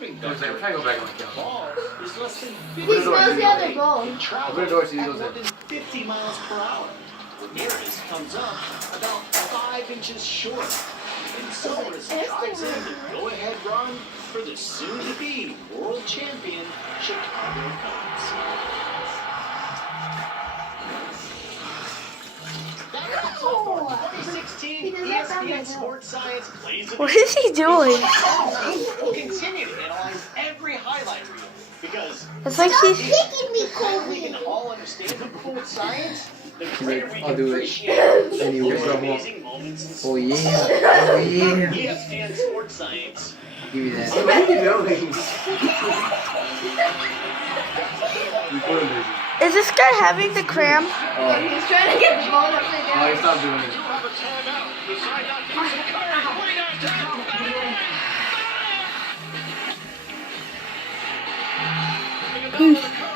serving I'm vector. trying to go back on my The camera. ball is less than He 50 smells the other ball. It travels Open the door so he at goes more in. than 50 miles per hour. Ramirez comes up about 5 inches short. And Suarez drives in the go-ahead run for the soon-to-be world champion Chicago Cubs. That wraps up our 2016 ESPN Sports Science Plays of What the is he doing? We'll continue to analyze every highlight reel because It's like Stop he's. kicking me, the better we can Kobe. all understand the cool science, the He's greater like, we I'll can do it. appreciate And he whips those it up. amazing moments in Oh sports. yeah. Oh yeah. ESPN Sports Science. Give me that. What are you doing? You put him busy. Is this guy having the cram? Oh, He's trying to get the ball upside oh, he down. stopped doing it. Have a timeout. Decide not to use it. Curry, 29 10.